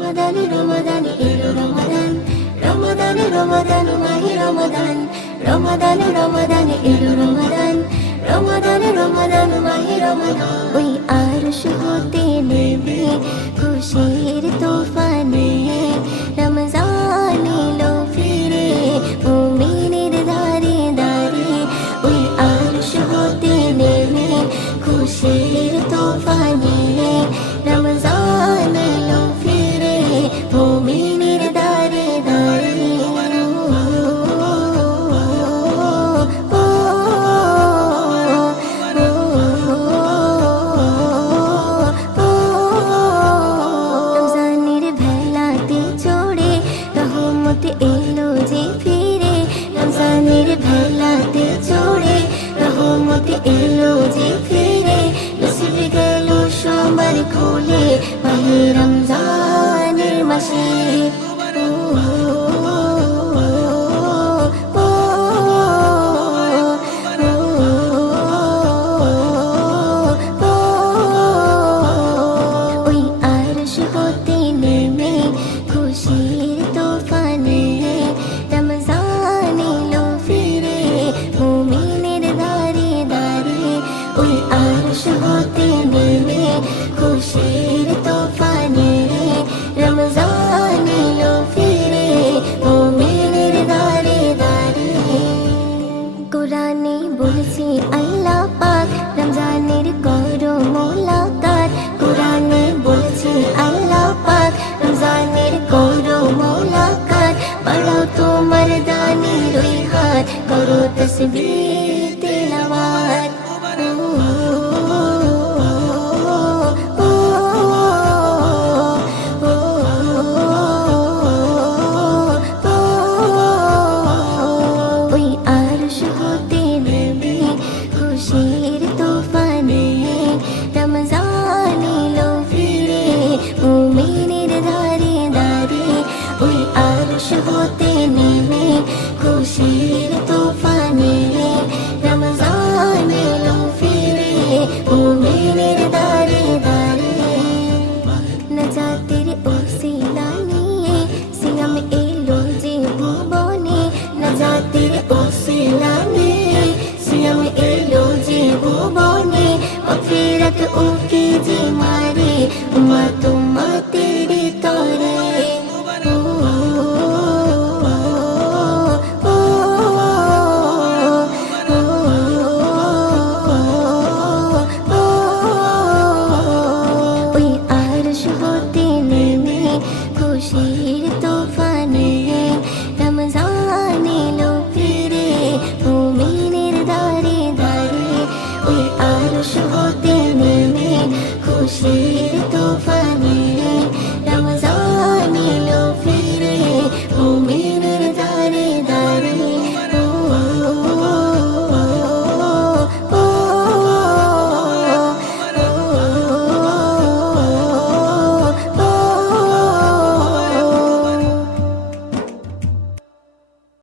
রমাদান রমাদান এলো রমাদান, রমাদান রমাদান মাহে রমাদান, রমাদান রমাদান এলো রমাদান, রমাদান রমাদান মাহে রমাদান। ওই আরশ হতে নেমে খুশির তুফানে রমজান এলো ফিরে মুমিনের দারে দারে। ওই আরশ হতে নেমে খুশির তুফানে রমজান এলো ফিরে মুমিনের দারে দারে। রমজানের ভেলাতে চড়ে রহমত এলো যে ফিরে, রমজানের ভেলাতে চড়ে রহমত এলো যে ফিরে। নসিব গেল সবার খুলে মাহে রমজানের মাসে। ওই আরশ হতে নেমে খুশির তুফানে রমজান এলো ফিরে মুমিনের দারে দারে। ওই আরশ হতে নেমে খুশির তুফানে রমজান এলো ফিরে মুমিনের দারে দারে। কোরআনে বলছে আল্লাহ পাক রমজানের করো মোলাকাত, কোরআনে বলছে আল্লাহ পাক রমজানের করো মোলাকাত। বাড়াও তোমার দানের ওই হাত, করো তাসবিহ তিলাওয়াত। ওই আরশ হতে নেমে খুশির তুফানে রমজান এলো ফিরে মুমিনের দারে দারে। ওই আরশ হতে নেমে খুশির তুফানে রমজান এলো ফিরে মুমিনের দারে দারে। নাজাতের ওসিলা নিয়ে সিয়াম এলো যে ভুবনে, নাজাতের ওসিলা নিয়ে সিয়াম এলো যে ভুবনে। মাগফিরাত উকি যে মারে উম্মত উম্মতের তরে। ওই আরশ হতে নেমে খুশির তুফানে রমজান এলো ফিরে মুমিনের দারে দারে। ওই আরশ হতে নেমে খুশির তুফানে